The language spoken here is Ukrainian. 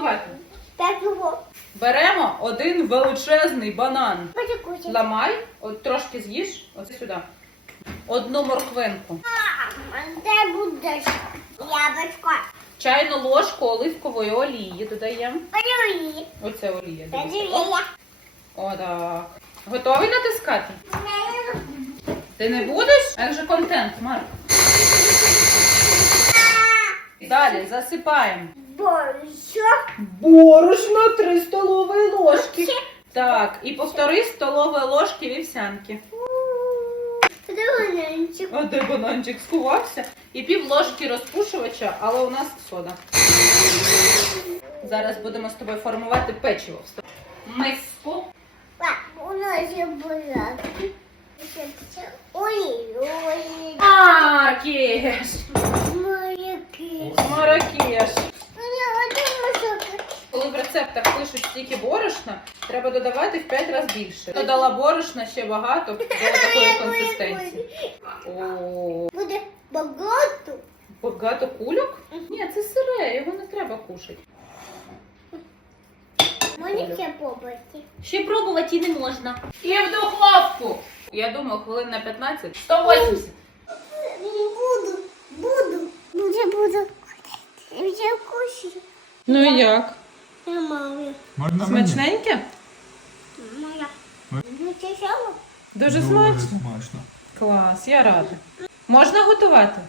готувати? Так його. Беремо один величезний банан. Ламай, от трошки з'їж, оце сюди. Одну морквинку. Де будеш? Яблочко. Чайну ложку оливкової олії додаємо. Подивись. Оце олія. Подивись. Отак. Готовий натискати? Ти не будеш? Як же контент, Марк? Далі засипаємо. Борщок. Борошно 3 столові ложки. Так, і повтори столові ложки вівсянки. Подивись. А де бананчик сховався? І пів ложки розпушувача, але у нас сода. Зараз будемо з тобою формувати печиво. Миску. У нас є буряки. Ой, ой, Маркіш. моряки. Маракеш. Ну, я один мішок. Коли в рецептах пишуть стільки борошна, треба додавати в 5 разів більше. Додала борошна ще багато до такої консистенції. О, Буде багато. багато кульок? Ні, це сире, його не треба кушати. Мені ще побачити. Ще пробувати і не можна. І в духовку. Я думаю, хвилин на 15. 180. Буду, буду. Вже буду. Вже кушаю. Ну і як? Я маю. Можна мені? Смачненьке? Моя. Ну, це? Дуже Дуже смачно. смачно. Клас, я рада. Можна готувати?